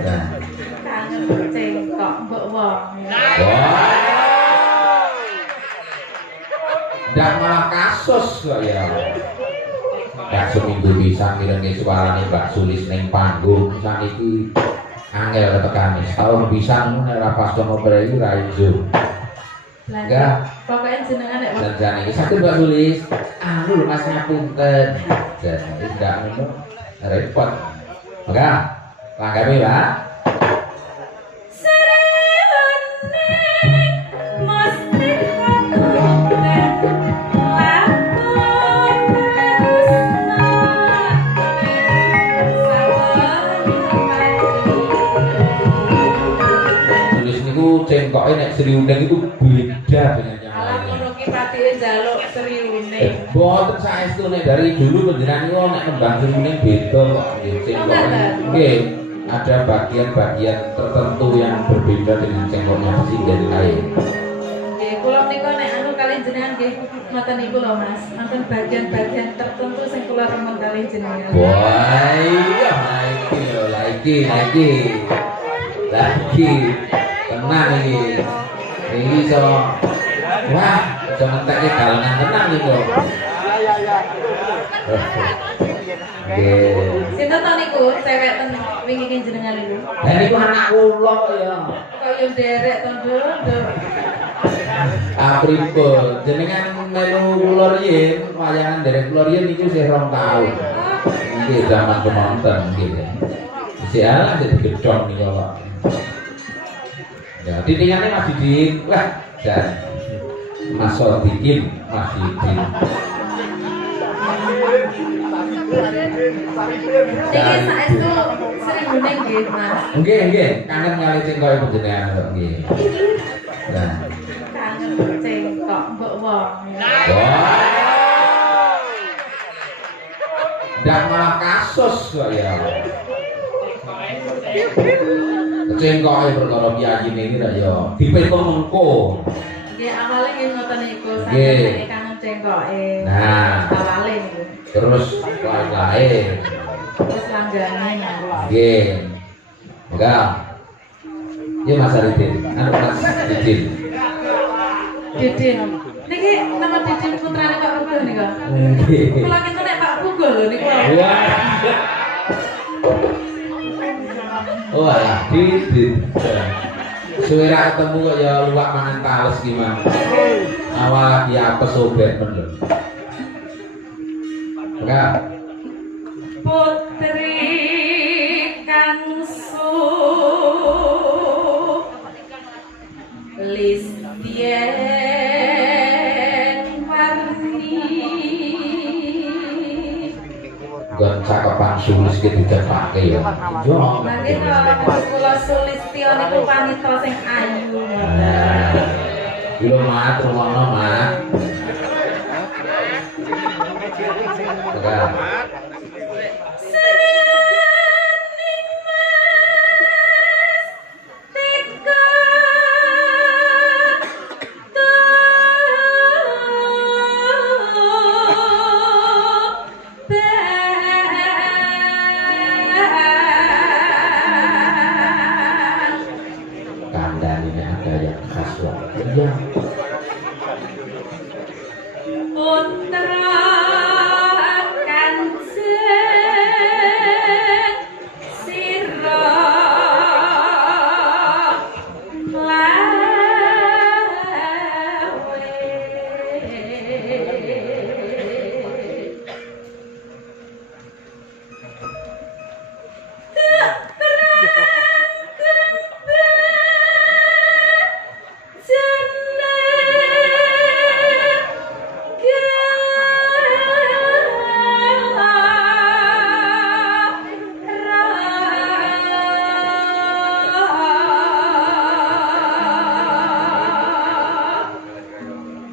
Nah. Kangen cengkok mbok wong. Wah. Ndak malah kasus kok ya. Ndak seminggu bisa ngirenge suarane Mbak Sulis ning panggung saniki angel ketekane. Setahun pisan ora pas ngobrol iki ra iso. Enggak. Pokoknya jenengan nek Dan iki saged Mbak Sulis. Anu lho Mas ngapunten. Jadi ndak ngono repot. Maka langgawe, Pak. Cengkoknya nek Sri Uning itu beda dengan yang lainnya. Alah ngono ki patine njaluk Sri Uning. Boten saestu nek dari dulu panjenengan niku nek nembang Sri Uning beda kok nggih cengkoknya. Nggih, ada bagian-bagian tertentu yang berbeda dengan cengkoknya presiden lain. Nggih, kula nika nek anu kali jenengan nggih ngoten niku lho Mas. Wonten bagian-bagian tertentu sing kula remen kali jenengan. Wah, iya lagi lho, lagi. Tenang iki. Iki iso wah, iso ngentekke dalangan tenang iki. Nggih. Sinten to niku cewek ten wingi ki jenengan niku? Lah niku anak kula ya. Kok yo nderek to, Nduk. Pripun? Jenengan melu kula riyin, wayangan nderek kula riyin niku isih 2 taun. Nggih, zaman penonton nggih. Isih ala sing gedhong niku kok. Ya, titingannya Mas Didin, wah, dan Mas Sodikin, Mas Didin. Iki saestu Sri Uning nggih, Mas. Nggih, kangen kali cengkok panjenengan kok nggih. Nah, Kangen cengkok mbok wong. wah. Ndak malah kasus kok ya. Cengkoke perkara piyayine iki ra ya dipetung mengko. Nggih, awale nggih ngoten niku, Nggih. sampeyan kangen cengkoke. Nah. Awale niku. Terus lain-lain. Terus langgane. Nggih. Enggak. Ya Mas Aridin, anu Mas Didin. Didin. Niki nama Didin putrane Pak Rubel niku. Nggih. Kula kinten nek Pak Bugol lho niku. Wah. Wah, Didin. Suwe ra ketemu kok ya luwak mangan tales gimana. Awal lagi apa sobek men lho. Enggak. Putri Kangsu Listien Warni Gon cakepan Sulis ki dipake ya. Yo. Mangke to kula Sulistyo niku wanita sing ayu. Lho Mat, rumono Mat. Enggak. Iya. Putra Kanjeng Sira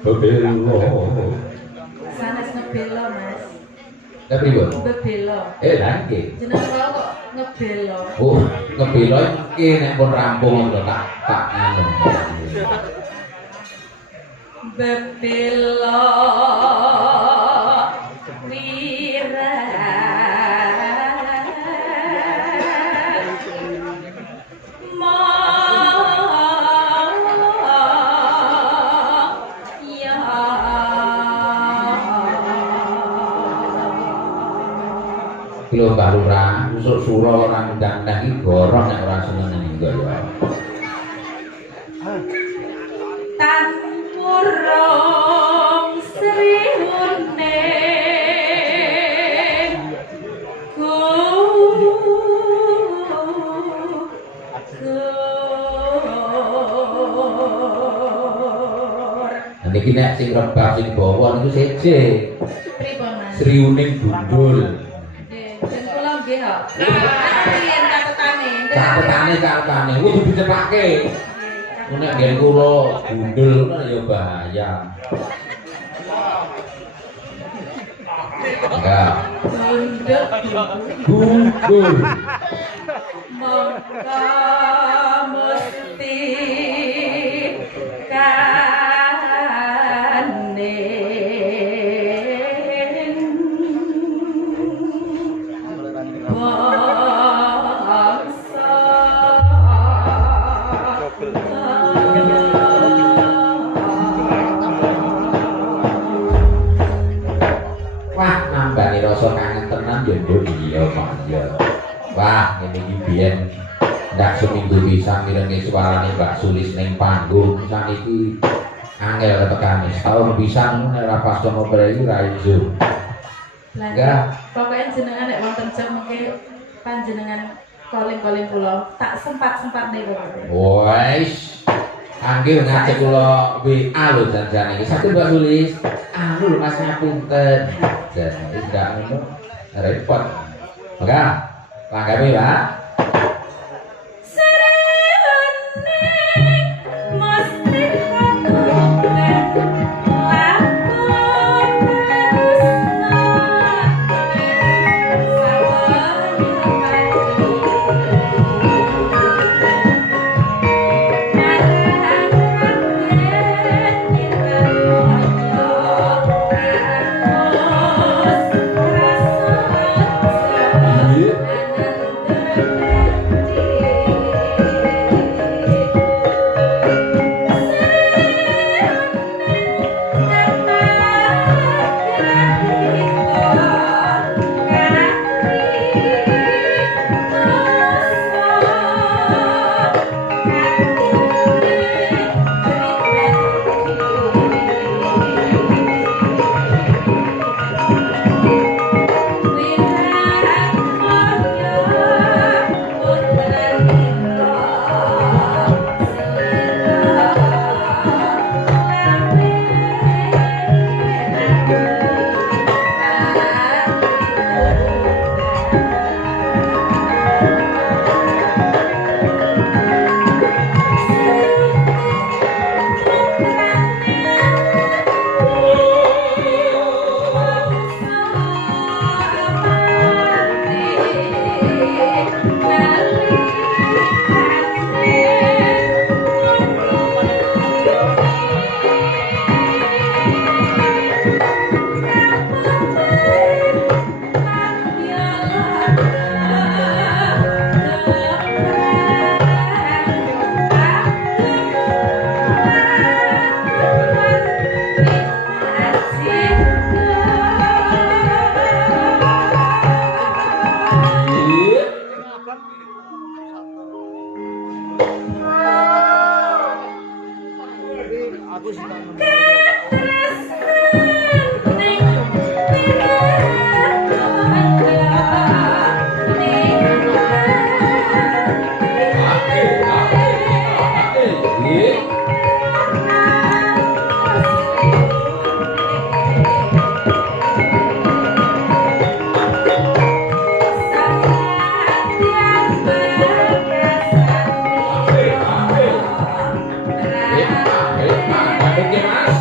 Bebelo. sanes ngebelo Mas. Tapi bu. Bebelo. Lagi. Jeneng kula kok ngebelo. Oh, ngebelo iki nek pun rampung lho tak anu. Bebelo wira lurah usuk sura orang ndang iki gorong nek ora seneng engko ya. Tampurong sriune niki nek sing rebah sing bawa niku seje. pripun Mas? Sriuning gundul. Nggih, yen kula nggih kok. Yen catetane. Catane kudu dicepake. Nek nggen kula gundul kan ya bahaya. Enggak. Gundul. Maka mesti rasa kangen tenan ya mbok iya Pak ya. Wah, ngene iki biyen ndak seminggu pisan kirene suarane Mbak Sulis ning panggung saniki angel ketekane. Setahun pisan nek ora pas sama prei ra ijo. Enggak. Pokoknya jenengan nek wonten jam mengke panjenengan calling kula tak sempat nih Bapak. Wes. Anggil ngajak kula WA lho janjane iki. Satu Mbak Sulis. Anu Mas ngapunten. Dan enggak ngono repot. Enggak. Langgawe, Pak. Mas.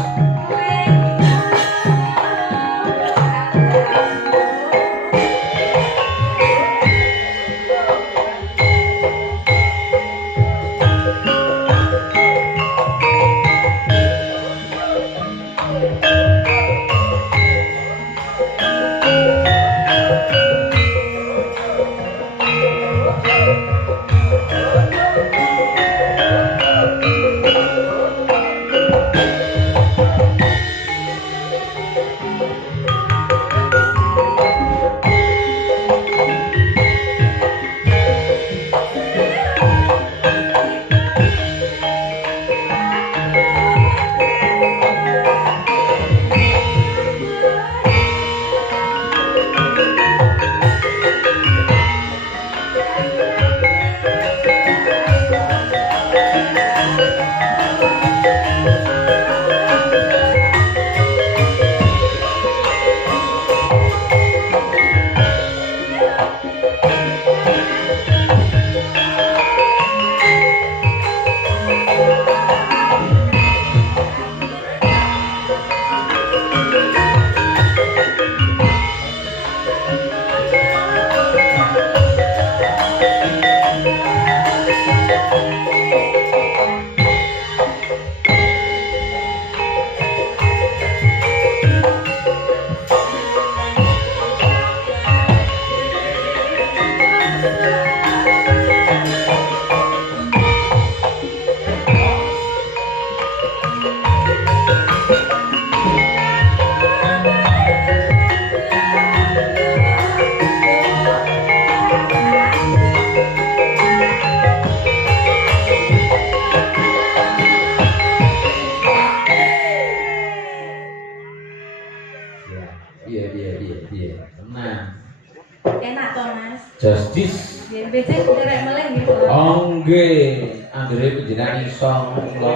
jis. Nggih, becik derek meleh nggih kula. Oh nggih, anggere panjenengan iso kula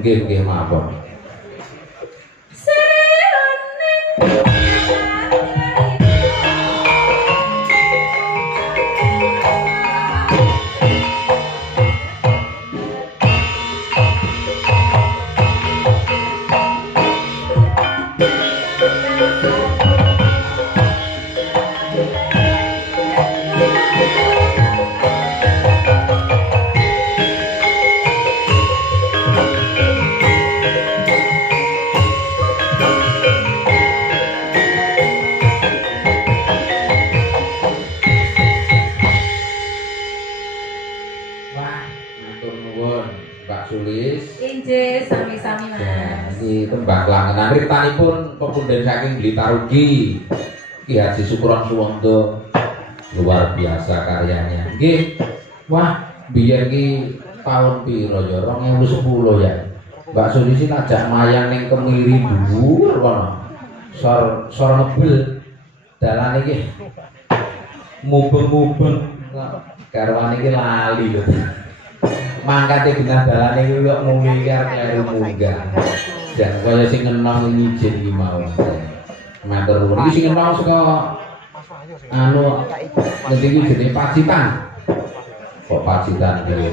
nggih mawon. Injih, sami-sami Mas. Iki tembang langenan riptanipun pepunden saking Blitarugi. Ki Haji Sukron Suwondo. Luar biasa karyanya. Nggih. Wah, biyen ki tahun piro ya? 2010 ya. Mbak Sulisi ngajak mayang ning Kemiri dhuwur kono. Sor ngebel. Dalan iki mubeng-mubeng. Garwane iki lali lho. Mangkate genah dalane kuwi kok muni karo kleru munggah. Jan kaya sing ngenong ngijin iki mau. Matur nuwun. Iki sing ngenong saka anu ngendi iki jenenge Pacitan. Kok Pacitan iki?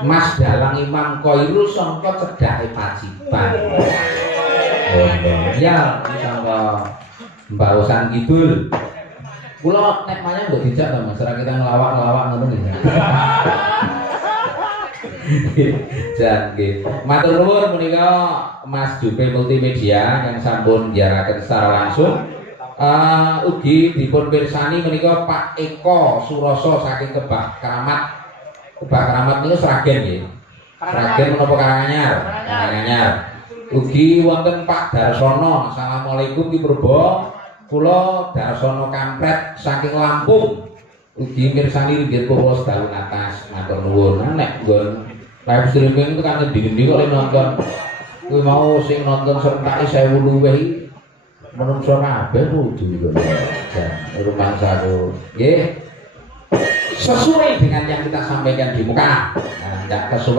Mas Dalang Imam Khairul sangka cedhake Pacitan. Oh, ya, sangka Mbak Usan Kidul. Kula nek maya mbok dijak to Mas, ora kita ngelawak-ngelawak ngono nggih. Jan nggih. Matur nuwun menika Mas Jupe Multimedia yang sampun nyiaraken secara langsung. Ugi dipun pirsani menika Pak Eko Suroso saking Kebak Keramat. Kebak Keramat niku Sragen nggih. Sragen menapa Karanganyar? Karanganyar. Ugi wonten Pak Darsono. Assalamualaikum Ki Purba. Kula Darsono Kampret saking Lampung. Ugi mirsani nggih kula sedawun atas. Matur nuwun. Nek nggon live streaming itu kan ngendi-ngendi kok nonton. Kuwi mau sing nonton serentake 1000 luwih iki menungso kabeh kudu kok. Rumah saku. Nggih. Sesuai dengan yang kita sampaikan di muka. Nah, enggak sesuai